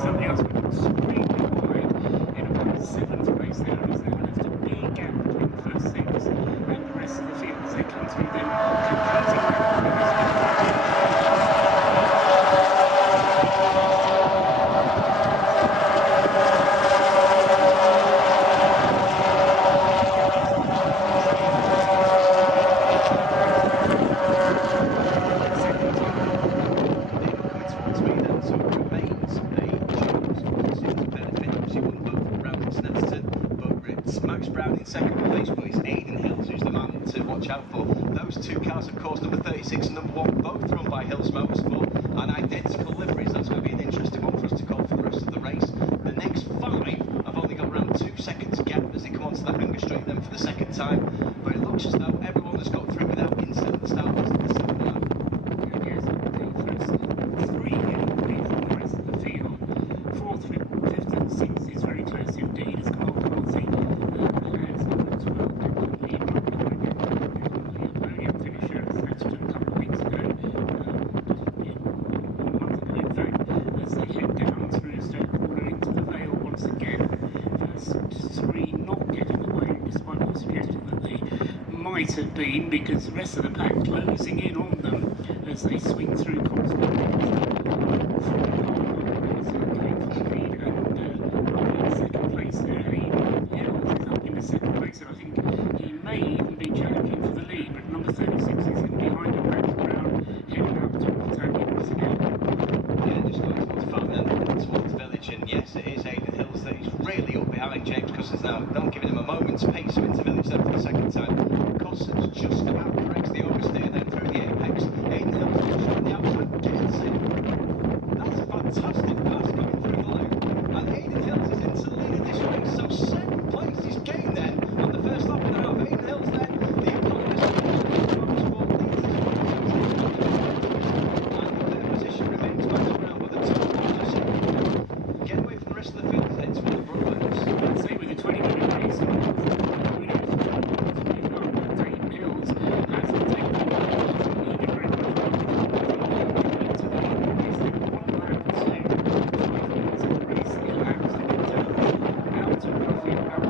somebody else went extremely wide in about 7th place there, and is now left a big gap between the first 6 and the rest of the field as they come through them completing that previous second place, but it's Aidan Hills who's the man to watch out for. Those two cars, of course, number 36 and number 1, both run by Hills Motorsport, and identical liveries. That's going to be an interesting one for us to call for the rest of the race. The next 5 have only got around 2 seconds gap as they come onto the hanger straight then for the second time, but it looks as though everyone has got through without incident at the start of the second lap. Yes, the first 3 getting away from the rest of the field. 4th, 5th and 6th is very close indeed as Carl Clancy has gone as well. Podium finisher as Thatcherton a couple of weeks ago, a month ago in fact, as they head down through Stoke Corner into the Vale once again. First 3 not getting away, despite what suggested that they might have been, because the rest of the pack closing in on them as they swing through constantly. Second place there, Aidan Hills is up into second place, and I think he may even be challenging for the lead, but number 36 is in behind him, Max Brown, heading up towards Ambulance again. Yeah, just going towards Farnham, towards Village, and yes, it is Aidan Hills that is really up behind James Cousins now, not giving him a moment's pace into Village then for the second time. Cousins just about corrects the oversteer then through the apex. Aidan Hills just on the outside, gets it. That's a fantastic pass coming through the loop, and Aidan Hills is into the lead of this race, so 7th place is gained then on the first lap and a half. Aidan Hills then, the economist of Motorsport leads this race, and the third position remains Max Brown, but the two cars are get away from the rest of the field and head towards Brooklands. I'd say with a 20-minute race, Aidan Hills hasn't taken the lead very much. Into the lead, is then 1 lap to 5 minutes of the race, elapsed and it turns out to roughly about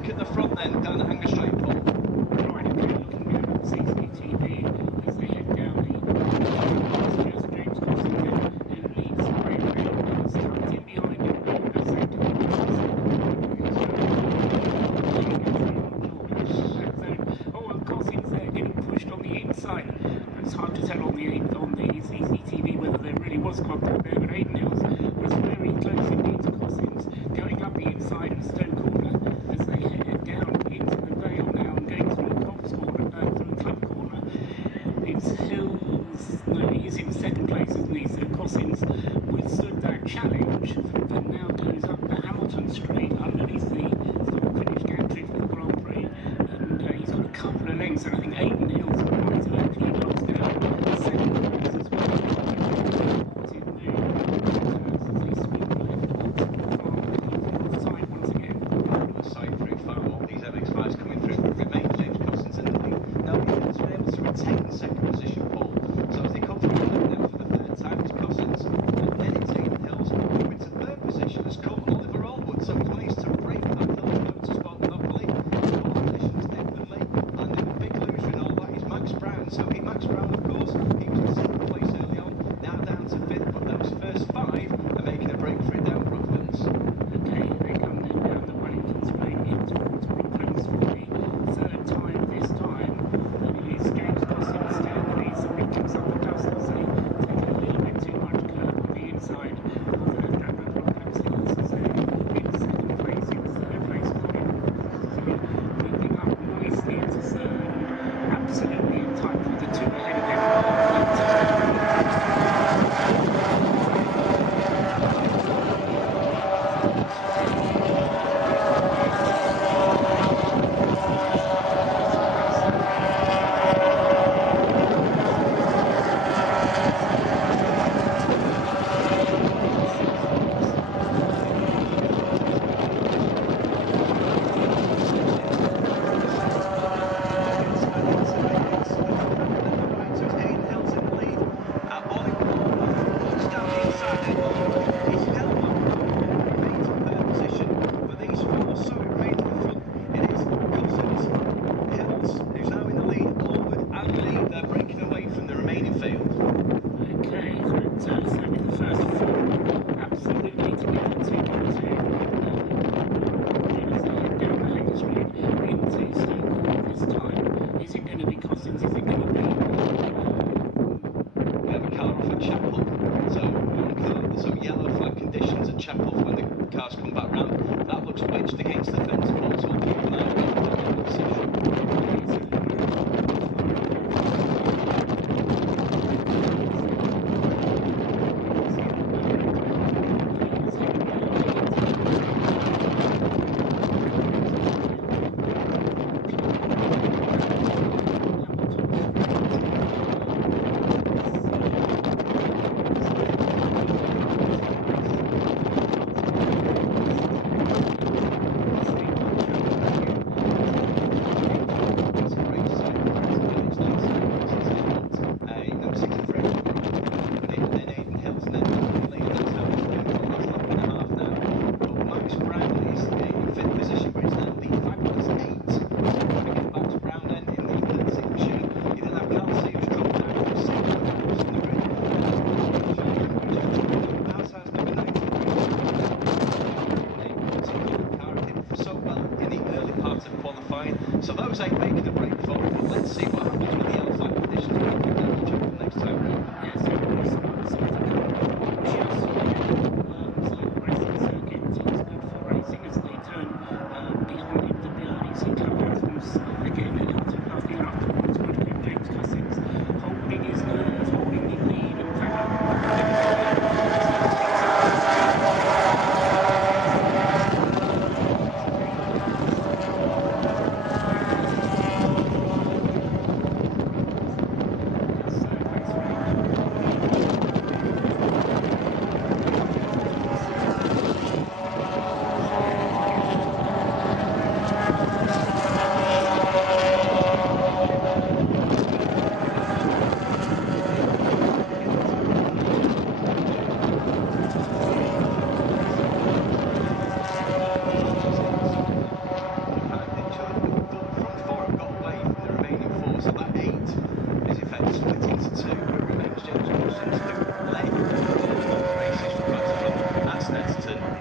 at the front then, down the hanger straight pull. Right, okay, looking down at the CCTV as they head down the just James Cousins who leads the way. Hills comes in behind him as they do. Oh, and Cousins there getting pushed on the inside. It's hard to tell on the CCTV whether there really was contact there, but Aidan Hills was very close indeed to Cousins, going up the inside of Stoke Corner as they head down into the Vale now and going through Cobbs Corner, through Club Corner. It's Hills, no, he's in second place, isn't he? So Cousins withstood that challenge and now goes up the Hamilton Straight underneath the start-finish gantry for the Grand Prix, and he's got a couple of lengths, and I think